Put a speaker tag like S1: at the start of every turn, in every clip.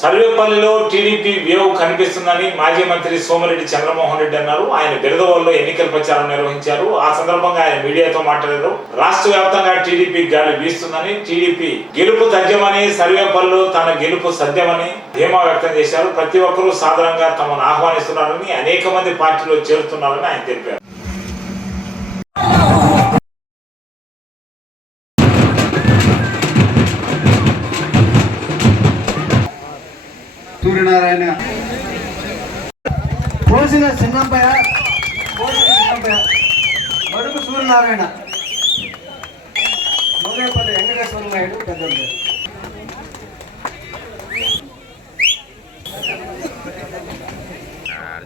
S1: సర్వేపల్లిలో TDP wave కనిపిస్తుందని మాజీ మంత్రి సోమిరెడ్డి చంద్రమోహన్ రెడ్డి అన్నారు. ఆయన బిరదవల్లో ఎన్నికల ప్రచారం నిర్వహించారు. ఆ సందర్భంగా ఆయన మీడియాతో మాట్లాడారు. రాష్ట్ర వ్యాప్తంగా టీడీపీ గాలి వీస్తుందని టీడీపీ గెలుపు తథ్యమని సర్వేపల్లిలో తన గెలుపు సత్యమని ధీమా వ్యక్తం చేశారు. ప్రతి ఒక్కరూ సాధారణంగా తమను ఆహ్వానిస్తున్నారని అనేక మంది పార్టీలో చేరుతున్నారని ఆయన తెలిపారు.
S2: సూర్యనారాయణ పోసిన చిన్నప్పయ్య పోసిన చిన్నప్పయ్య మడుగు సూర్యనారాయణ మూలేపల్లి వెంకటేశ్వర నాయుడు పెద్ద
S3: ఆ,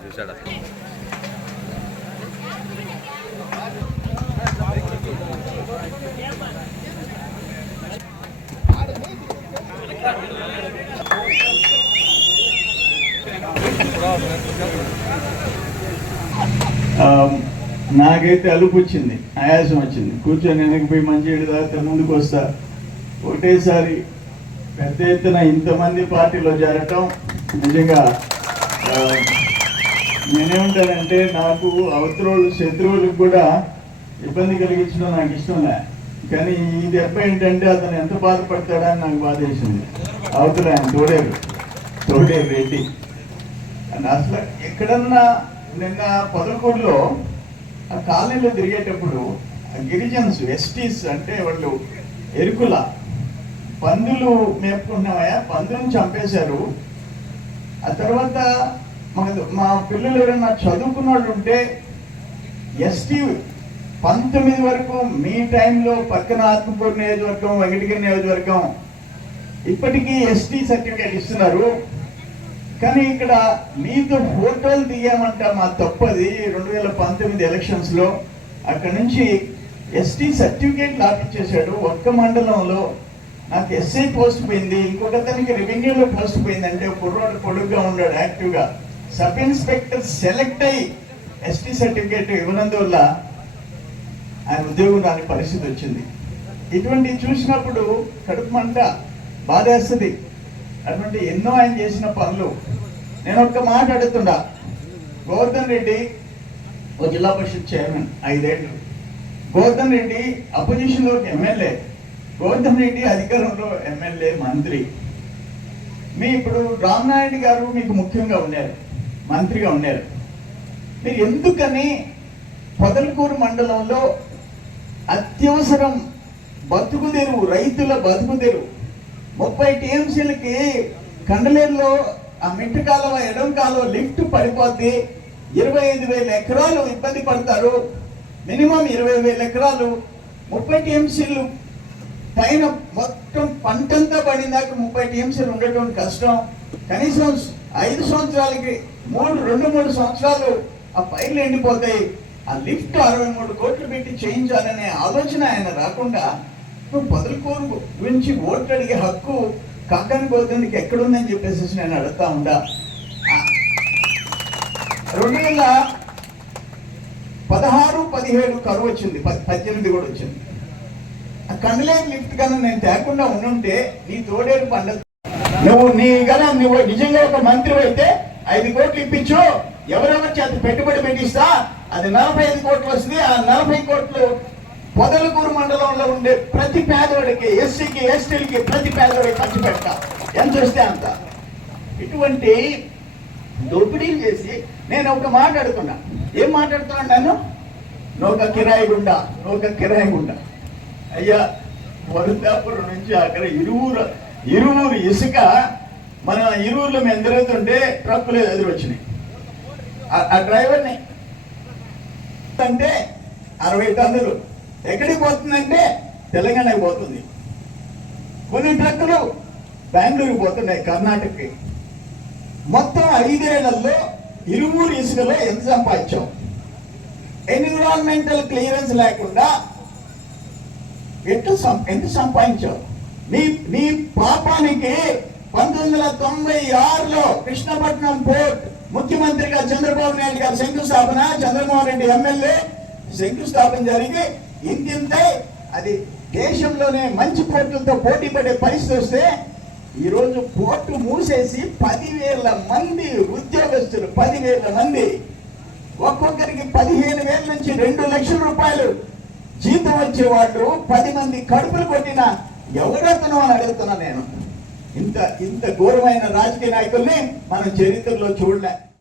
S3: నాకైతే అలుపు వచ్చింది ఆయాసం వచ్చింది. కూర్చొని వెనక్కి పోయి మంచి తాగితే ముందుకు వస్తా. ఒకటేసారి పెద్ద ఎత్తున ఇంతమంది పార్టీలో చేరటం నిజంగా నేనేమంటానంటే నాకు అవతరులు శత్రువులకు కూడా ఇబ్బంది కలిగించడం నాకు ఇష్టంలే కానీ ఈ దెబ్బ ఏంటంటే అతను ఎంత బాధపడతాడని నాకు బాధ వేసింది అవతల ఆయన తోడేరు తోడేరు రెడ్డి అసలు ఎక్కడన్నా నిన్న పదకొండులో ఆ కాలనీలో తిరిగేటప్పుడు ఆ గిరిజన్స్ ఎస్టీస్ అంటే వాళ్ళు ఎరుకుల పందులు మేపుకుంటున్నామయ్యా పందులను చంపేశారు. ఆ తర్వాత మా మా పిల్లలు ఎవరైనా చదువుకున్న వాళ్ళు ఉంటే ఎస్టీ పంతొమ్మిది వరకు మీ టైంలో పక్కన ఆత్మకూరు నియోజకవర్గం వెంకటగిరి నియోజకవర్గం ఇప్పటికీ ఎస్టీ సర్టిఫికేట్ ఇస్తున్నారు. కానీ ఇక్కడ మీతో ఫోటోలు తీయమంట మా తప్పది. రెండు వేల పంతొమ్మిది ఎలక్షన్స్లో అక్కడ నుంచి ఎస్టీ సర్టిఫికేట్ లాపించేశాడు ఒక్క మండలంలో నాకు ఎస్ఐ పోస్ట్ పోయింది. ఇంకొక అతనికి రెవెన్యూలో పోస్ట్ పోయింది అంటే కుర్రోడు పొడుగ్గా ఉన్నాడు యాక్టివ్గా సబ్ ఇన్స్పెక్టర్ సెలెక్ట్ అయ్యి ఎస్టీ సర్టిఫికేట్ ఇవ్వనందువల్ల ఆయన ఉద్యోగం రాని పరిస్థితి వచ్చింది. ఇటువంటివి చూసినప్పుడు కడుపు మంట బాధేస్తుంది. అటువంటి ఎన్నో ఆయన చేసిన పనులు. నేను ఒక్క మాట అడుగుతుండా? గోవర్ధన్ రెడ్డి ఓ జిల్లా పరిషత్ చైర్మన్ ఐదేళ్ళు. గోవర్ధన్ రెడ్డి అపోజిషన్లో ఎమ్మెల్యే. గోవర్ధన్ రెడ్డి అధికారంలో ఎమ్మెల్యే మంత్రి. మీ ఇప్పుడు రామనాయుడు గారు మీకు ముఖ్యంగా ఉన్నారు. మంత్రిగా ఉన్నారు. మీరు ఎందుకని పొదలకూరు మండలంలో అత్యవసరం బతుకుదేరు రైతుల బతుకుదేరు ముప్పై టీఎంసీలకి కండలేరులో ఆ మిట్టు కాలువ ఎడం కాలువ లిఫ్ట్ పడిపోద్ది. ఇరవై ఐదు వేల ఎకరాలు ఇబ్బంది పడతారు. మినిమం ఇరవై వేల ఎకరాలు. ముప్పై టీఎంసీలు పైన మొత్తం పంటంతా పడిందాక ముప్పై టీఎంసీలు ఉండటం కష్టం. కనీసం ఐదు సంవత్సరాలకి మూడు రెండు మూడు సంవత్సరాలు ఆ పైర్లు ఎండిపోతాయి. ఆ లిఫ్ట్ అరవై మూడు కోట్లు పెట్టి చేయించాలనే ఆలోచన ఆయన రాకుండా నువ్వు పొదలకూరు గురించి ఓట్లు అడిగే హక్కు కాకాని పోతుంది ఎక్కడుందని చెప్పేసి నేను అడుగుతా ఉండా. రెండు వేల పదహారు పదిహేడు కరువు వచ్చింది. పద్దెనిమిది కూడా వచ్చింది. ఆ కండలేని లిఫ్ట్ కన్నా నేను తేకుండా ఉండుంటే నీ తోడేరు పండగ నువ్వు నీ గన నువ్వు నిజంగా ఒక మంత్రి అయితే ఐదు కోట్లు ఇప్పించు. ఎవరెవరి చేత పెట్టుబడి పెట్టిస్తా? అది నలభై ఐదు కోట్లు వస్తుంది. ఆ నలభై కోట్లు పొదలకూరు మండలంలో ఉండే ప్రతి పేదవాడికి ఎస్సీకి ఎస్టీలకి ప్రతి పేదవాడికి ఖర్చు పెట్టాలి ఎంత వస్తే అంత. ఇటువంటి దోపిడీలు చేసి నేను ఒక మాట ఏం మాట్లాడుతున్నాను నేను నోక కిరాయి గుండా నోక కిరాయి గుండా. అయ్యా వరుదాపురం నుంచి అక్కడ ఇరువురు ఇరువురు ఇసుక మన ఇరువురులో మేము ఎదురవుతుంటే ట్రక్కులు ఎదురు వచ్చినాయి. ఆ- ఆ డ్రైవర్ని అంటే అరవై టన్నులు. ఎక్కడికి పోతుందంటే తెలంగాణకి పోతుంది. కొన్ని ట్రక్కులు బెంగళూరుకి పోతున్నాయి కర్ణాటకకి. మొత్తం ఐదేళ్ళలో ఇరువురు ఇసుకలో ఎంత సంపాదించాం? ఎన్విరాన్మెంటల్ క్లియరెన్స్ లేకుండా ఎట్లు ఎంత సంపాదించావు నీ నీ పాపానికి పంతొమ్మిది వందల తొంభై ఆరులో కృష్ణపట్నం పోర్ట్ ముఖ్యమంత్రిగా చంద్రబాబు నాయుడు గారు శంకుస్థాపన చంద్రమోహన్ రెడ్డి ఎమ్మెల్యే శంకుస్థాపన జరిగి ఇంతింతే అది దేశంలోనే మంచి కోర్టులతో పోటీ పడే పరిస్థితి వస్తే ఈరోజు కోర్టు మూసేసి పదివేల మంది ఉద్యోగస్తులు పదివేల మంది. ఒక్కొక్కరికి పదిహేను వేల నుంచి రెండు లక్షల రూపాయలు జీతం వచ్చేవాళ్ళు పది మంది కడుపులు కొట్టిన ఎవడతను అని అడుగుతున్నా నేను. ఇంత ఇంత ఘోరమైన రాజకీయ నాయకుల్ని మనం చరిత్రలో చూడలే.